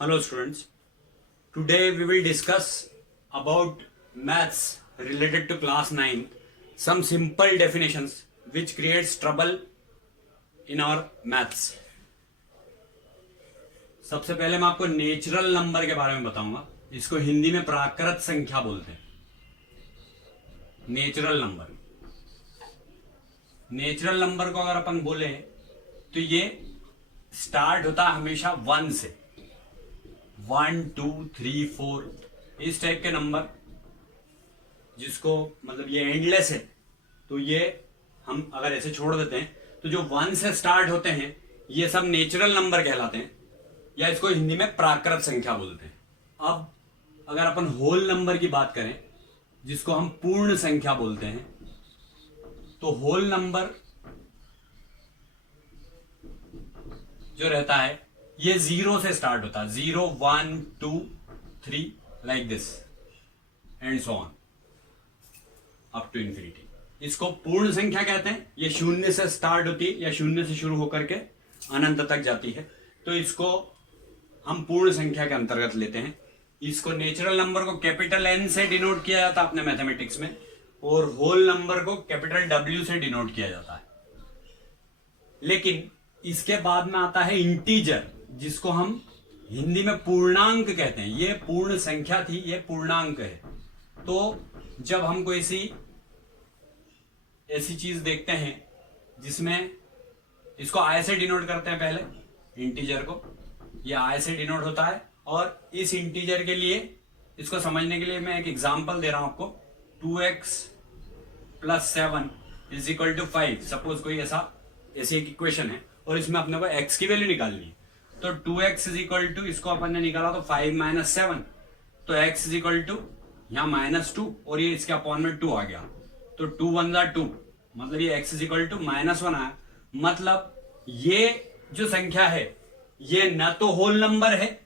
Hello students, today we will discuss about maths related to class 9, some simple definitions which creates trouble in our maths. सबसे पहले मैं आपको natural number के बारे में बताऊंगा, इसको हिंदी में प्राकृत संख्या बोलते हैं. नेचुरल नंबर को अगर अपन बोले तो ये स्टार्ट होता है हमेशा 1 से. 1, 2, 3, 4 इस टाइप के नंबर जिसको मतलब ये एंडलेस है, तो ये हम अगर ऐसे छोड़ देते हैं तो जो 1 से स्टार्ट होते हैं ये सब नेचुरल नंबर कहलाते हैं, या इसको हिंदी में प्राकृत संख्या बोलते हैं. अब अगर अपन होल नंबर की बात करें जिसको हम पूर्ण संख्या बोलते हैं, तो होल नंबर जो रहता है ये 0 से स्टार्ट होता है. 0, 1, 2, 3 like this and so on up to infinity. इसको पूर्ण संख्या कहते हैं. ये 0 से स्टार्ट होती है या 0 से शुरू होकर के अनंत तक जाती है, तो इसको हम पूर्ण संख्या के अंतर्गत लेते हैं. इसको नेचुरल नंबर को कैपिटल N से डिनोट किया जाता है अपने मैथमेटिक्स में, और होल नंबर को कैपिटल W से डिनोट किया जाता है. लेकिन इसके बाद में आता है इंटीजर, जिसको हम हिंदी में पूर्णांक कहते हैं. ये पूर्ण संख्या थी, ये पूर्णांक है. तो जब हम कोई ऐसी चीज देखते हैं जिसमें इसको I से डिनोट करते हैं, पहले इंटीजर को ये I से डिनोट होता है. और इस इंटीजर के लिए इसको समझने के लिए मैं एक एग्जांपल दे रहा हूं आपको. 2x + 7 = 5. सपोज कोई ऐसी एक इक्वेशन है और इसमें अपने को x की वैल्यू निकालनी है. तो 2x = इसको अपन ने निकाला तो 5 - 7, तो x = यहाँ -2 और ये इसके अपॉन में 2 आ गया, तो 2 × 1 = 2, मतलब ये x = -1 आया. मतलब ये जो संख्या है ये न तो होल नंबर है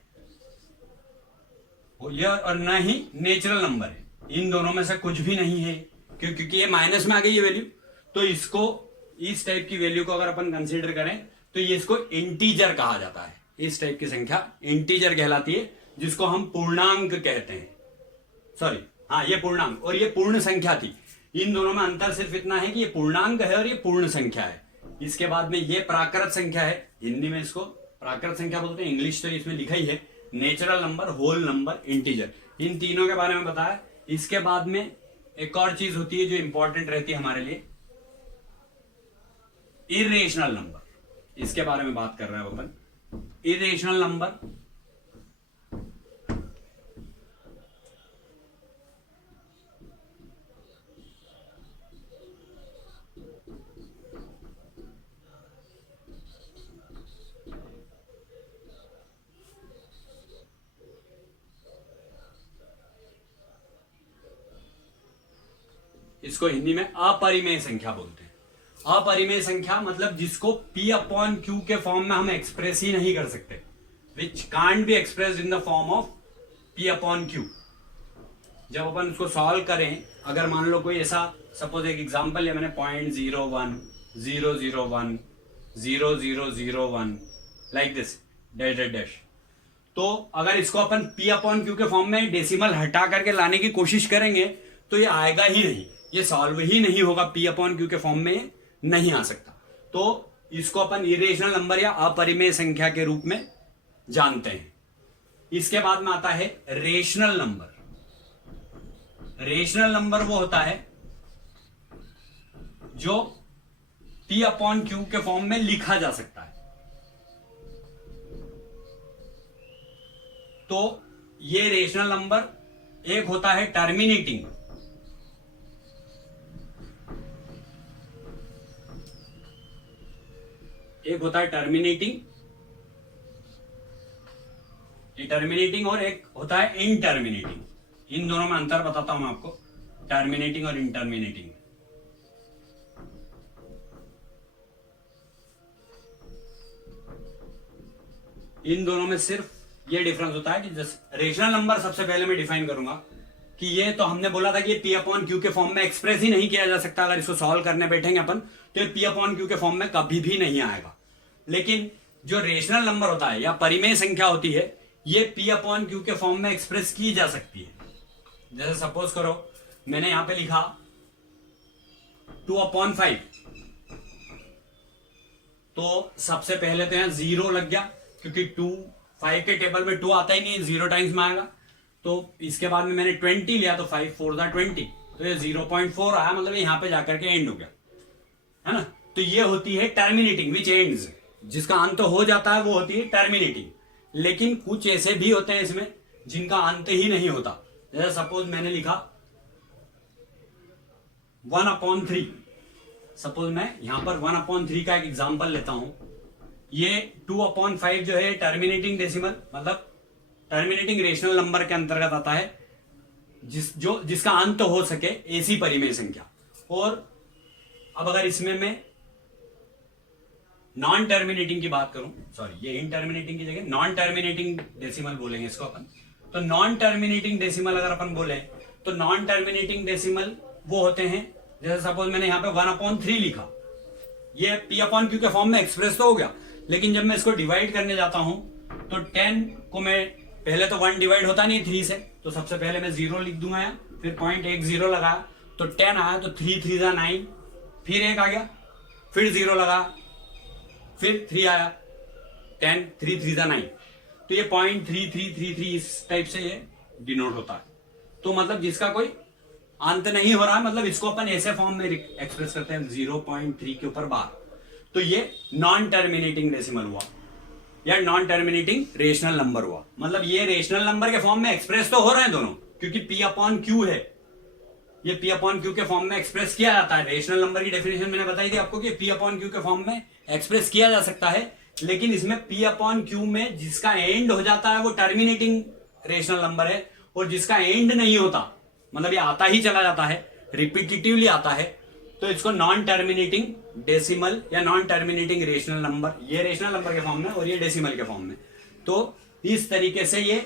और न ही नेचुरल नंबर है. इन दोनों में से कुछ भी नहीं है, क्योंकि ये माइनस में आ गई ये वैल्यू. तो इसको इस टाइप की वैल्यू को अगर अपन कंसीडर करें तो ये इसको इंटीजर कहा जाता है. इस टाइप की संख्या इंटीजर कहलाती है, जिसको हम पूर्णांक कहते हैं. सॉरी, हाँ, ये पूर्णांक और ये पूर्ण संख्या थी. इन दोनों में अंतर सिर्फ इतना है कि ये पूर्णांक है और ये पूर्ण संख्या है. इसके बाद में ये प्राकृत संख्या है. हिंदी में इसको प्राकृत संख्या बोलते हैं, इंग्लिश तो इसमें लिखा ही है natural number, whole number, integer. इन तीनों के बारे में बताया. इसके बाद में एक और चीज होती है जो इंपॉर्टेंट रहती है हमारे लिए, इरेशनल नंबर. इसके बारे में बात कर रहे हैं अपन. इरेशनल नंबर इसको हिंदी में अपरिमेय संख्या बोलते हैं. अपरिमेय संख्या मतलब जिसको P/Q के फॉर्म में हम एक्सप्रेस ही नहीं कर सकते, which can't be expressed in the form of P/Q. जब अपन उसको सॉल्व करें, अगर मान लो कोई ऐसा, सपोज एक एग्जांपल लिया मैंने 0.01 001 0001 like this dash dash dash. तो अगर इसको अपन P/Q के फॉर्म में डेसिमल हटा करके लाने की कोशिश करेंगे तो ये आएगा ही नहीं, ये सॉल्व ही नहीं होगा. P/Q के फॉर्म में नहीं आ सकता. तो इसको अपन इरेशनल नंबर या अपरिमेय संख्या के रूप में जानते हैं. इसके बाद में आता है रेशनल नंबर. रेशनल नंबर वो होता है जो P/Q के फॉर्म में लिखा जा सकता है. तो ये रेशनल नंबर एक होता है टर्मिनेटिंग, एक होता है टर्मिनेटिंग और एक होता है इनटर्मिनेटिंग. इन दोनों में अंतर बताता हूं मैं आपको, टर्मिनेटिंग और इनटर्मिनेटिंग. इन दोनों में सिर्फ ये डिफरेंस होता है कि रेशनल नंबर सबसे पहले मैं डिफाइन करूंगा कि ये तो हमने बोला था कि ये P/Q के फॉर्म में एक्सप्रेस ही नहीं किया जा सकता. अगर इसको सॉल्व करने बैठेंगे अपन तो ये P/Q के फॉर्म में कभी भी नहीं आएगा. लेकिन जो रेशनल नंबर होता है या परिमेय संख्या होती है, ये P अपॉन Q के फॉर्म में एक्सप्रेस की जा सकती है। जैसे सपोज करो मैंने यहां पे लिखा 2/5, तो सबसे पहले तो यहां 0 लग गया, क्योंकि 5 के टेबल में 2 आता ही नहीं, 0 टाइम्स में आएगा। तो इसके बाद में मैंने 20 लिया, तो 5 4 20, तो ये 0.4 आया, मतलब यहां पे जाकर के एंड हो गया, है ना। तो ये होती है टर्मिनेटिंग, विच एंड्स, जिसका अंत हो जाता है वो होती है टर्मिनेटिंग। लेकिन कुछ ऐसे भी होते हैं इसमें जिनका अंत ही नहीं होता। जैसे सपोज मैंने लिखा 1/3, सपोज मैं यहां पर 1/3 का एक एग्जांपल लेता हूं। ये 2/5 जो है टर्मिनेटिंग डेसिमल, मतलब टर्मिनेटिंग रेशनल नंबर के अंतर्गत आता है, जिसका अंत हो सके ऐसी परिमेय संख्या। और अब अगर इसमें मैं नॉन टर्मिनेटिंग की बात करूं, सॉरी ये इन टर्मिनेटिंग की जगह नॉन टर्मिनेटिंग डेसिमल बोलेंगे इसको अपन। तो नॉन टर्मिनेटिंग डेसिमल अगर अपन बोले तो नॉन टर्मिनेटिंग डेसिमल वो होते हैं, जैसे सपोज मैंने यहां पे 1/3 लिखा, ये P अपॉन Q के फॉर्म में एक्सप्रेस तो हो गया, लेकिन जब मैं इसको डिवाइड करने जाता हूं तो 10 को मैं पहले तो 1 डिवाइड होता नहीं 3 से, तो सबसे पहले मैं 0 लिख दूंगा यहाँ, फिर 0.10 लगाया तो 10 आया, तो 3 3 9, फिर 1 आ गया, फिर 0 लगा, फिर 3 आया, 10 3 3 9, तो ये 0.3333 इस टाइप से ये डिनोट होता है। तो मतलब जिसका कोई अंत नहीं हो रहा है, मतलब इसको अपन ऐसे फॉर्म में एक्सप्रेस करते हैं 0.3 के ऊपर बार। तो ये नॉन टर्मिनेटिंग डेसिमल हुआ या नॉन टर्मिनेटिंग रेशनल नंबर हुआ। मतलब ये रेशनल नंबर के फॉर्म में एक्सप्रेस तो हो रहे हैं दोनों, क्योंकि P अपॉन Q है, ये P अपॉन Q के फॉर्म में एक्सप्रेस किया जाता है। रेशनल नंबर की डेफिनेशन मैंने बताई थी आपको कि P अपॉन Q के फॉर्म में एक्सप्रेस किया जा सकता है, लेकिन इसमें P अपॉन Q में जिसका एंड हो जाता है वो टर्मिनेटिंग रेशनल नंबर है, और जिसका एंड नहीं होता, मतलब ये आता ही चला जाता है, रिपीटेटिवली आता है, तो इसको नॉन टर्मिनेटिंग डेसिमल या नॉन टर्मिनेटिंग रेशनल नंबर, ये रेशनल नंबर के फॉर्म में और ये डेसिमल के फॉर्म में। तो इस तरीके से ये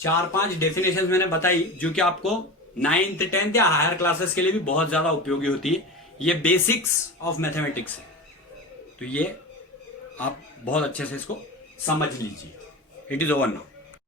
4-5 डेफिनेशन मैंने बताई, जो कि आपको 9th 10th या हायर क्लासेस के लिए भी बहुत ज्यादा उपयोगी होती है। ये बेसिक्स ऑफ मैथमेटिक्स है, तो ये आप बहुत अच्छे से इसको समझ लीजिए। It is over now.